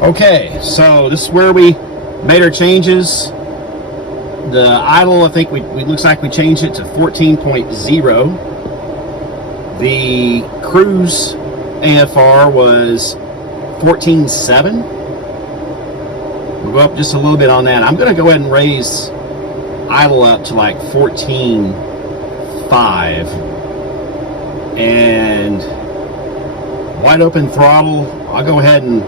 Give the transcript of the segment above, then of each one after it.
Okay, so this is where we made our changes. The idle, I think we looks like we changed it to 14.0. The cruise AFR was 14.7. We'll go up just a little bit on that. I'm going to go ahead and raise idle up to like 14.5. And wide open throttle, I'll go ahead and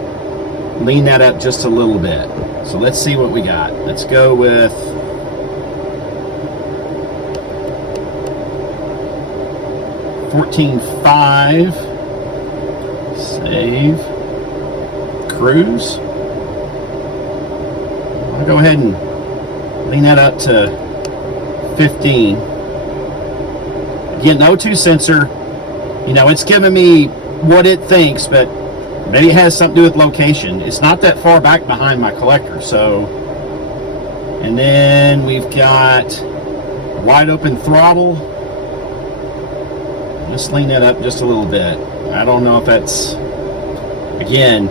lean that up just a little bit. So let's see what we got. Let's go with 14.5. Save. Cruise. I'll go ahead and lean that up to 15. Again, the O2 sensor, you know, it's giving me what it thinks, but maybe it has something to do with location. It's not that far back behind my collector, so. And then we've got wide open throttle. Let's lean that up just a little bit. I don't know if that's, again,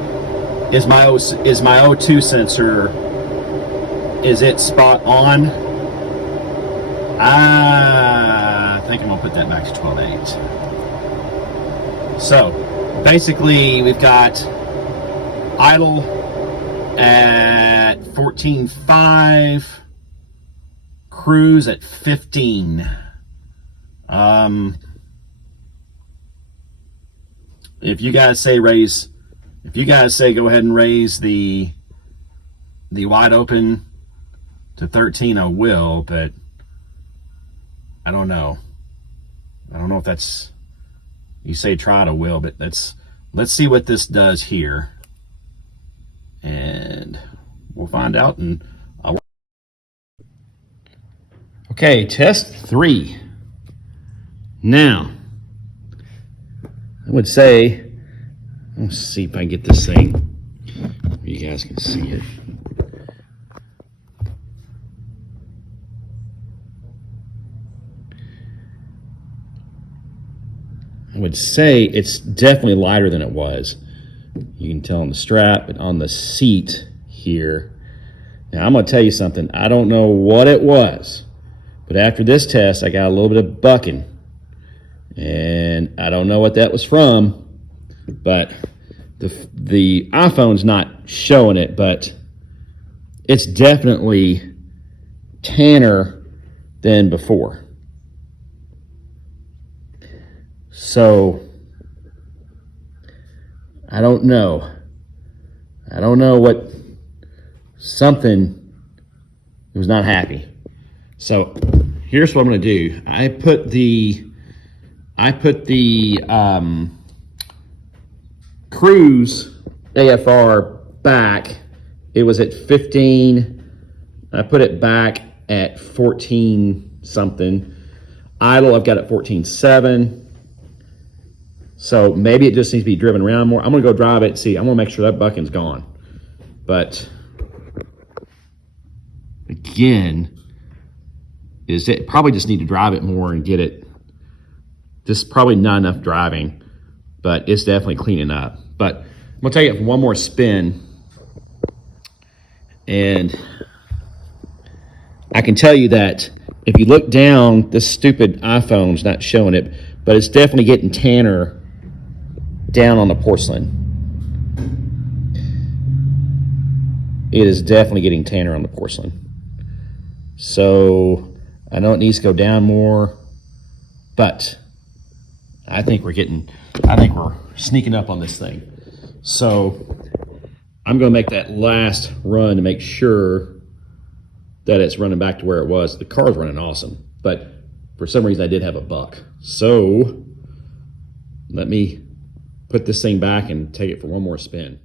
is my O2 sensor, is it spot on? I think I'm gonna put that back to 12.8. So basically we've got idle at 14.5, cruise at 15. If you guys say go ahead and raise the wide open to 13, I will, but I don't know. I don't know if that's, you say try to will, but let's see what this does here. And we'll find out. And okay, test 3. Now, I would say, let's see if I can get this thing where you guys can see it. I would say it's definitely lighter than it was. You can tell on the strap, but on the seat here. Now I'm gonna tell you something. I don't know what it was, but after this test, I got a little bit of bucking. And I don't know what that was from, but the iPhone's not showing it, but it's definitely tanner than before. So I don't know. I don't know what, something was not happy. So here's what I'm going to do. I put the cruise AFR back. It was at 15. I put it back at 14 something. Idle, I've got it 14.7. So maybe it just needs to be driven around more. I'm gonna go drive it and see. I'm gonna make sure that bucking's gone. But again, is it probably just need to drive it more and get it. This is probably not enough driving, but it's definitely cleaning up. But I'm gonna take it for one more spin. And I can tell you that if you look down, this stupid iPhone's not showing it, but it's definitely getting tanner down on the porcelain. It is definitely getting tanner on the porcelain. So I know it needs to go down more, but I think we're sneaking up on this thing. So I'm gonna make that last run to make sure that it's running back to where it was. The car's running awesome, but for some reason I did have a buck. So let me put this thing back and take it for one more spin.